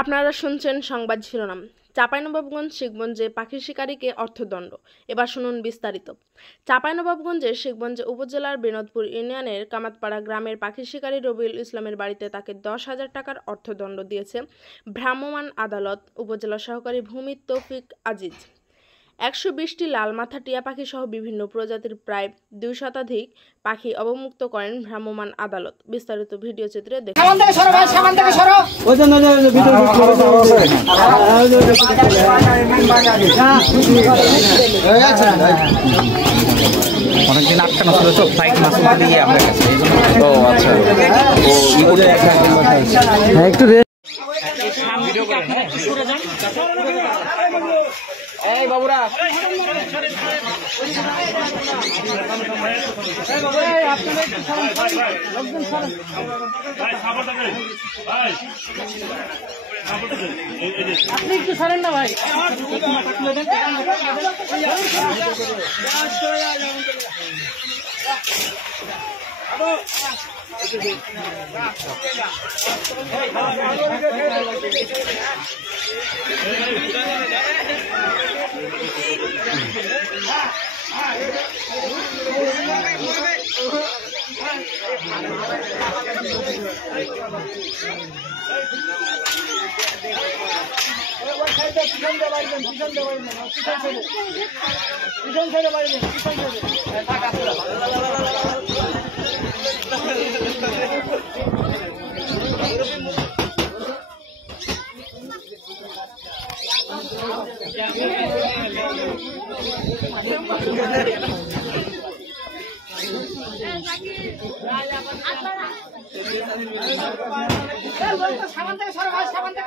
আপনারা শুনছেন সংবাদ শিরোনাম। চাঁপাইনবাবগঞ্জ শিখগঞ্জে পাখি শিকারীকে অর্থদণ্ড। এবার শুনুন বিস্তারিত। চাঁপাইনবাবগঞ্জের শিখগঞ্জ উপজেলার বিনোদপুর ইউনিয়নের কামাতপাড়া গ্রামের পাখি শিকারী রবিউল ইসলামের বাড়িতে তাকে 10,000 টাকার অর্থদণ্ড দিয়েছে ভ্রাম্যমাণ আদালত। উপজেলা সহকারী ভূমি তৌফিক আজিজ 120টি লাল মাথা টিয়া পাখি সহ বিভিন্ন প্রজাতির প্রায় 2 শতাধিক পাখি অবমুক্ত করেন ভ্রাম্যমাণ আদালত। বিস্তারিত ভিডিও চিত্রে দেখুন। অনেকদিন আটকানো ছিল তো ফ্লাইট মাস দিয়ে আমরা কাছে ও আচ্ছা একটু ভিডিও করে এই বাবুরা আপনি একটু ছাড়েন না ভাই। সাবান থেকে সরো ভাই, সাবান থেকে